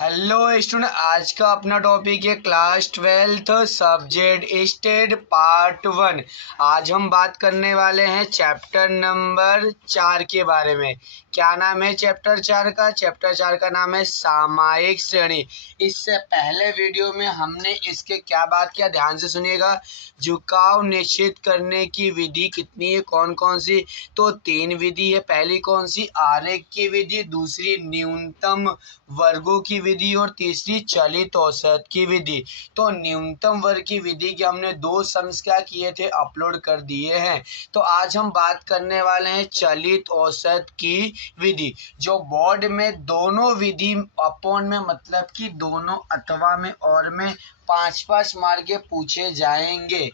Hello student, आज का अपना टॉपिक है class 12th subject state part 1। आज हम बात करने वाले हैं चैप्टर नंबर 4 के बारे में। क्या नाम है चैप्टर 4 का? चैप्टर 4 का नाम है सामयिक श्रेणी। इससे पहले वीडियो में हमने इसके क्या बात किया, ध्यान से सुनिएगा। झुकाव निश्चित करने की विधि कितनी है, कौन कौन सी? तो 3 विधि है। पहली कौन सी? आरेख की विधि, दूसरी न्यूनतम वर्गों की विधि और तीसरी चलित औसत की विधि। तो न्यूनतम वर्ग की विधि के हमने 2 सम्स क्या किए थे, अपलोड कर दिए हैं। तो आज हम बात करने वाले हैं चलित औसत की विधि, जो बोर्ड में दोनों विधि अपॉन में मतलब कि दोनों अथवा में और में 5-5 मार्क के पूछे जाएंगे।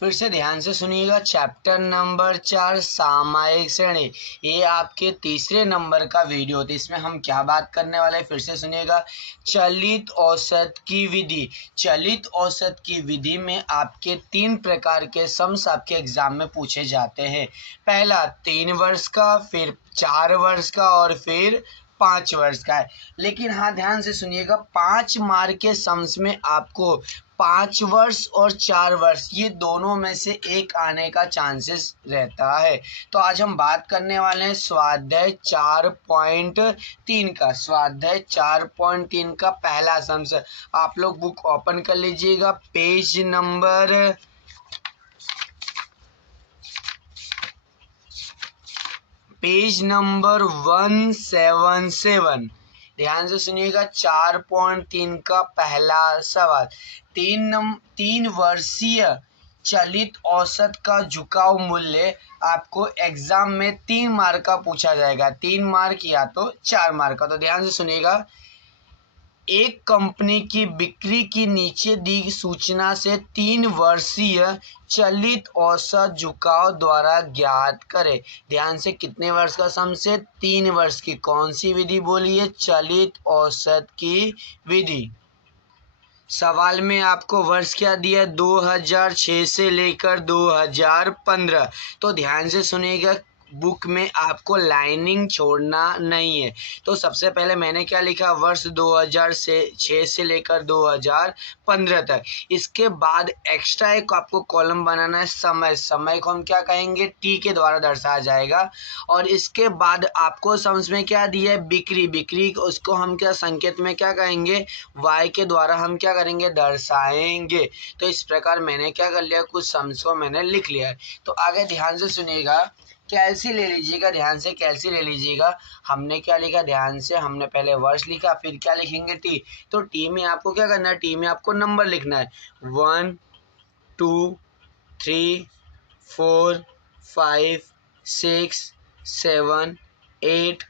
फिर से ध्यान से सुनिएगा। चैप्टर नंबर 4 सामयिक श्रेणी, ये आपके तीसरे नंबर का वीडियो था। इसमें हम क्या बात करने वाले हैं, फिर से सुनिएगा। चलित औसत की विधि। चलित औसत की विधि में आपके 3 प्रकार के सम्स आपके एग्जाम में पूछे जाते हैं। पहला 3 वर्ष का, फिर 4 वर्ष का और फिर 5 वर्ष का है। लेकिन हाँ, ध्यान से सुनिएगा, 5 मार्क के सम्स में आपको 5 वर्ष और 4 वर्ष ये दोनों में से एक आने का चांसेस रहता है। तो आज हम बात करने वाले हैं स्वाध्याय 4.3 का। स्वाध्याय 4.3 का पहला सम्स। आप लोग बुक ओपन कर लीजिएगा, पेज नंबर 177। ध्यान से सुनिएगा। 4.3 का पहला सवाल। 3 वर्षीय चलित औसत का झुकाव मूल्य आपको एग्जाम में 3 मार्क का पूछा जाएगा। 3 मार्क या तो 4 मार्क का। तो ध्यान से सुनिएगा। एक कंपनी की बिक्री की नीचे दी सूचना से 3 वर्षीय चलित औसत झुकाव द्वारा ज्ञात करें। ध्यान से, कितने वर्ष का सम से? 3 वर्ष की। कौन सी विधि बोली है? चलित औसत की विधि। सवाल में आपको वर्ष क्या दिया? 2006 से लेकर 2015। तो ध्यान से सुनिएगा, बुक में आपको लाइनिंग छोड़ना नहीं है। तो सबसे पहले मैंने क्या लिखा? वर्ष 2006 से लेकर 2015 तक। इसके बाद एक्स्ट्रा एक आपको कॉलम बनाना है समय। समय को हम क्या कहेंगे? टी के द्वारा दर्शाया जाएगा। और इसके बाद आपको समझ में क्या दिया है? बिक्री। बिक्री उसको हम क्या संकेत में क्या कहेंगे? वाई के द्वारा हम क्या करेंगे? दर्शाएंगे। तो इस प्रकार मैंने क्या कर लिया? कुछ सम्स को मैंने लिख लिया है। तो आगे ध्यान से सुनिएगा, कैलसी ले लीजिएगा। ध्यान से कैलसी ले लीजिएगा। हमने क्या लिखा? ध्यान से, हमने पहले वर्ष लिखा, फिर क्या लिखेंगे? टी। तो टी में आपको क्या करना है? टी में आपको नंबर लिखना है। 1 2 3 4 5 6 7 8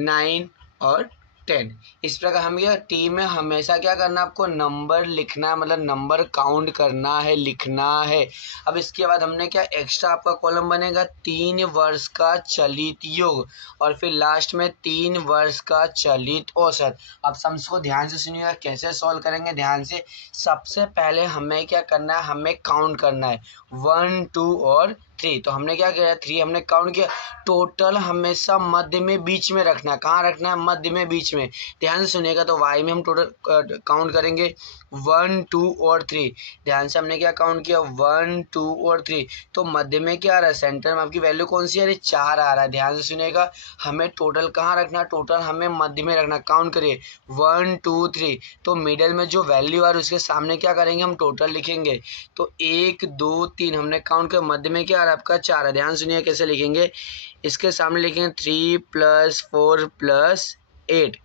9 और 10। इस प्रकार हम ये टी में हमेशा क्या करना है? आपको नंबर लिखना है, मतलब नंबर काउंट करना है, लिखना है। अब इसके बाद हमने क्या एक्स्ट्रा आपका कॉलम बनेगा? 3 वर्ष का चलित योग और फिर लास्ट में 3 वर्ष का चलित औसत। अब सम्स को ध्यान से सुनिएगा, कैसे सॉल्व करेंगे। ध्यान से, सबसे पहले हमें क्या करना है? हमें काउंट करना है 1 2 और 3। तो हमने क्या किया? 3 हमने काउंट किया। टोटल हमेशा मध्य में बीच में रखना है। कहाँ रखना है? मध्य में बीच में। ध्यान से सुनिएगा। तो वाई में हम टोटल काउंट करेंगे 1 2 और 3। ध्यान से, हमने क्या काउंट किया? 1 2 और 3। तो मध्य में क्या आ रहा है? सेंटर में आपकी वैल्यू कौन सी आ रही है? 4 आ रहा है। ध्यान से सुनिएगा, हमें टोटल कहाँ रखना है? टोटल हमें मध्य में रखना। काउंट करिए 1 2 3। तो मिडल में जो वैल्यू आ रही है उसके सामने क्या करेंगे? हम टोटल लिखेंगे। तो 1 2 3 हमने काउंट किया। मध्य में क्या आ रहा है? आपका 4 है। ध्यान सुनिए कैसे लिखेंगे। इसके सामने लिखेंगे 3 + 4 + 8।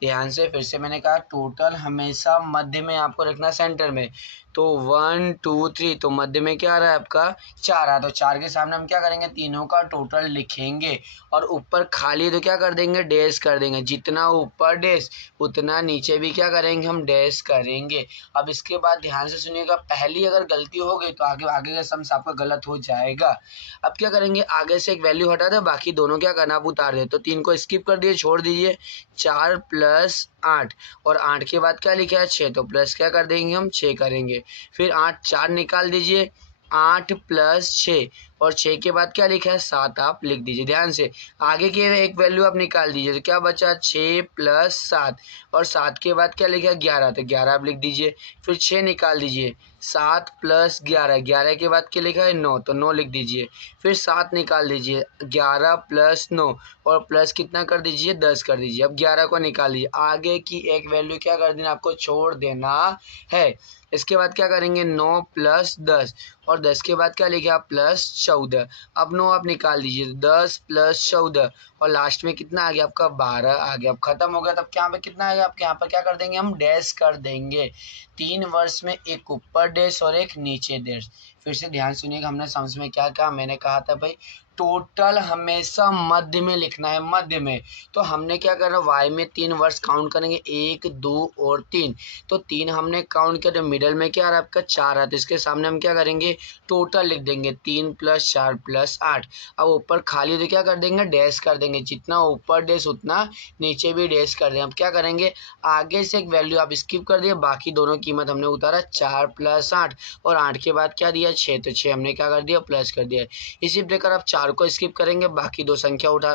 ध्यान से, फिर से मैंने कहा टोटल हमेशा मध्य में आपको रखना, सेंटर में। तो 1 2 3, तो मध्य में क्या आ रहा है? आपका 4 आ। तो 4 के सामने हम क्या करेंगे? तीनों का टोटल लिखेंगे और ऊपर खाली तो क्या कर देंगे? डैश कर देंगे। जितना ऊपर डैश उतना नीचे भी क्या करेंगे? हम डैश करेंगे। अब इसके बाद ध्यान से सुनिएगा, पहली अगर गलती हो गई तो आगे का सम्स आपका गलत हो जाएगा। अब क्या करेंगे? आगे से एक वैल्यू हटा दे, बाकी दोनों क्या करना? आप उतार दे। तो 3 को स्किप कर दिए, छोड़ दीजिए। 4 + 8 और 8 के बाद क्या लिखा है? 6। तो प्लस क्या कर देंगे? हम 6 करेंगे। फिर 8 4 निकाल दीजिए। 8 + 6 और 6 के बाद क्या लिखा है 7 आप लिख दीजिए ध्यान से। आगे की एक वैल्यू आप निकाल दीजिए तो क्या बचा 6 + 7 और 7 के बाद क्या लिखा है 11 तो 11 आप लिख दीजिए। फिर 6 निकाल दीजिए 7 + 11 11 के बाद क्या लिखा है 9 तो 9 लिख दीजिए। फिर 7 निकाल दीजिए 11 + 9 और प्लस कितना कर दीजिए 10 कर दीजिए। अब 11 को निकाल लीजिए। आगे की एक वैल्यू क्या कर देना आपको छोड़ देना है। इसके बाद क्या करेंगे 9 + 10 और 10 के बाद क्या लिखा +14। अब 9 आप निकाल दीजिए 10 + 14 और लास्ट में कितना आ गया आपका 12 आ गया। अब खत्म हो गया। तब यहाँ पे कितना आएगा आपके यहाँ पर क्या कर देंगे हम डैश कर देंगे। 3 वर्ष में एक ऊपर डैश और एक नीचे डैश। फिर से ध्यान सुनिएगा हमने समझ में क्या कहा। मैंने कहा था भाई टोटल हमेशा मध्य में लिखना है मध्य में। तो हमने क्या करना वाई में 3 वर्ष काउंट करेंगे 1 2 और 3। तो 3 हमने काउंट किया तो मिडल में क्या आ रहा है आपका 4 है तो इसके सामने हम क्या करेंगे टोटल लिख देंगे 3 + 4 + 8। अब ऊपर खाली तो क्या कर देंगे डैश कर देंगे। जितना ऊपर डैश उतना नीचे भी डैश कर देंगे। अब क्या करेंगे आगे से एक वैल्यू आप स्किप कर दिए। बाकी दोनों कीमत हमने उतारा 4 + 8 और 8 के बाद क्या दिया 6 तो 6 हमने क्या कर दिया प्लस कर दिया। इसी प्रकार आप 4 को स्किप करेंगे बाकी दो संख्या उठा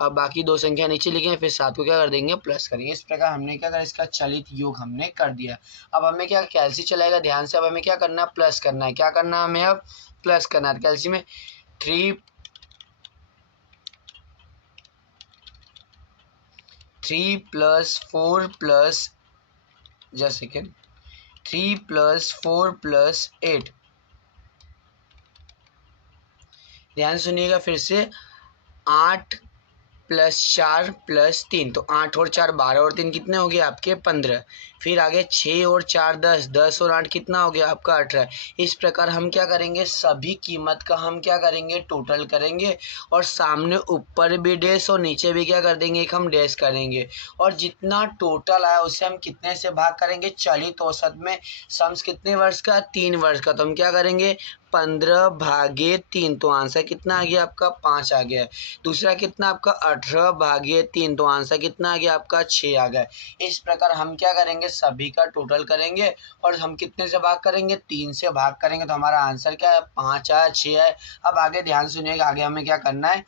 अब बाकी दो संख्या नीचे लिखेंगे फिर 7 को क्या कर देंगे प्लस करेंगे। इस प्रकार हमने क्या करा इसका चलित योग हमने कर दिया। अब हमें क्या कैलसी चलाएगा ध्यान से। अब हमें क्या करना है प्लस करना है। क्या करना है हमें अब प्लस करना है। कैलसी में 3 + 4 + जस्ट सेकेंड 3 + 4 + 8। ध्यान सुनिएगा फिर से 8 + 4 + 3 तो 8 और 4 12 और 3 कितने हो गए आपके 15। फिर आगे 6 और 4 10 10 और 8 कितना हो गया आपका 18। इस प्रकार हम क्या करेंगे सभी कीमत का हम क्या करेंगे टोटल करेंगे और सामने ऊपर भी डैश और नीचे भी क्या कर देंगे एक हम डैश करेंगे। और जितना टोटल आया उसे हम कितने से भाग करेंगे चलित औसत में। सम्स कितने वर्ष का 3 वर्ष का तो हम क्या करेंगे 15/3 तो आंसर कितना आ गया आपका 5 आ गया। दूसरा कितना आपका 18/3 तो आंसर कितना आ गया आपका 6 आ गया। इस प्रकार हम क्या करेंगे सभी का टोटल करेंगे और हम कितने से भाग करेंगे 3 से भाग करेंगे तो हमारा आंसर क्या है 5 है 6 है। अब आगे ध्यान सुनिएगा आगे हमें क्या करना है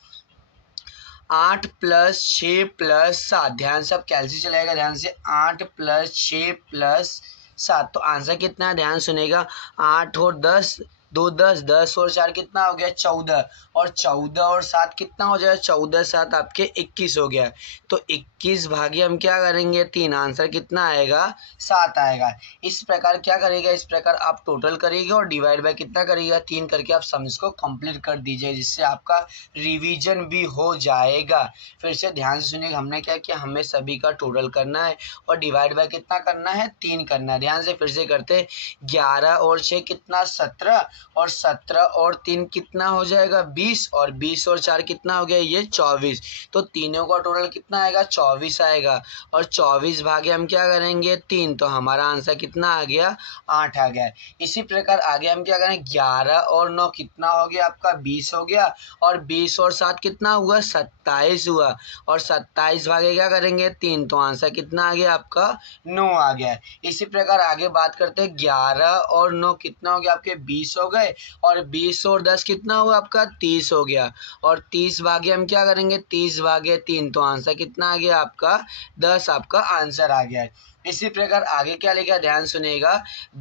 8 + 6 + 7। ध्यान से अब कैलसी चलाएगा ध्यान से 8 + 6 + 7 तो आंसर कितना है ध्यान सुनेगा 8 और 10 2 10 10 और 4 कितना हो गया 14 और 14 और 7 कितना हो जाएगा 14 7 आपके 21 हो गया। तो 21 भागे हम क्या करेंगे 3 आंसर कितना आएगा 7 आएगा। इस प्रकार क्या करेगा इस प्रकार आप टोटल करिएगा और डिवाइड बाय कितना करिएगा 3 करके आप सम्स को कंप्लीट कर दीजिए जिससे आपका रिवीजन भी हो जाएगा। फिर से ध्यान से सुनिएगा हमने क्या किया हमें सभी का टोटल करना है और डिवाइड बाय कितना करना है 3 करना है। ध्यान से फिर से करते 11 और 6 कितना 17 और 17 और 3 कितना हो जाएगा 20 और 20 और 4 कितना हो गया ये 24। तो तीनों का टोटल कितना आएगा 24 आएगा और 24 भागे हम क्या करेंगे 3 तो हमारा आंसर कितना आ गया 8 आ गया। इसी प्रकार आगे हम क्या करें 11 और 9 कितना हो गया आपका 20 हो गया और 20 और 7 कितना हुआ 27 हुआ और 27 भागे क्या करेंगे 3 तो आंसर कितना आ गया आपका 9 आ गया। इसी प्रकार आगे बात करते हैं 11 और 9 कितना हो गया आपके 20 हो गए और 20 और 10 कितना हुआ आपका 30 हो गया और 30 भागे हम क्या करेंगे 30 भागे 3 तो आंसर कितना आ गया आपका 10 आपका आंसर आ गया है। इसी प्रकार आगे क्या लिखा ध्यान सुनिएगा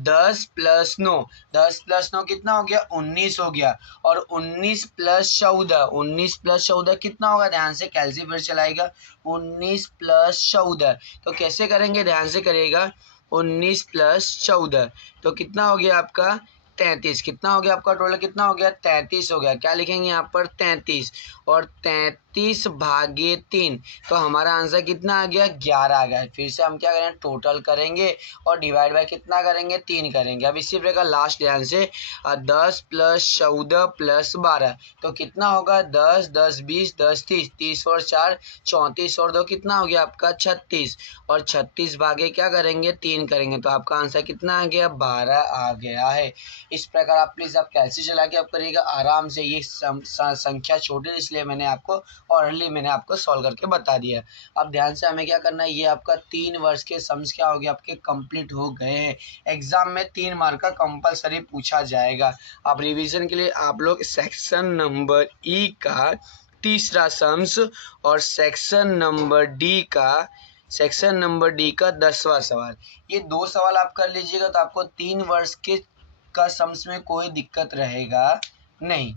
10 + 9 10 + 9 कितना हो गया 19 हो गया और 19 + 14 19 + 14 कितना होगा ध्यान से कैलसी फिर चलाएगा 19 + 14 तो कैसे करेंगे ध्यान से करिएगा 19 + 14 तो कितना हो गया आपका 33। कितना हो गया आपका टोटल कितना हो गया 33 हो गया। क्या लिखेंगे यहाँ पर 33 और 33 भागे 3 तो हमारा आंसर कितना आ गया 11 आ गया। फिर से हम क्या करेंगे टोटल करेंगे और डिवाइड बाय कितना करेंगे 3 करेंगे। अब इसी प्रकार लास्ट ध्यान से 10 + 14 + 12 तो कितना होगा 10 10 20 10 30 30 और 4 34 और 2 कितना हो गया आपका 36 और 36 भागे क्या करेंगे 3 करेंगे तो आपका आंसर कितना आ गया 12 आ गया है। इस प्रकार आप प्लीज़ आप कैसे चला के आप करिएगा आराम से। ये संख्या छोटी है इसलिए मैंने आपको ऑर्डरली मैंने आपको सॉल्व करके बता दिया। अब ध्यान से हमें क्या करना है, ये आपका 3 वर्ष के सम्स क्या हो गया आपके कंप्लीट हो गए हैं। एग्जाम में 3 मार्क का कंपलसरी पूछा जाएगा। अब रिवीजन के लिए आप लोग सेक्शन नंबर ई का तीसरा सम्स और सेक्शन नंबर डी का 10वां सवाल, ये 2 सवाल आप कर लीजिएगा तो आपको 3 वर्ष के का सम्स में कोई दिक्कत रहेगा नहीं।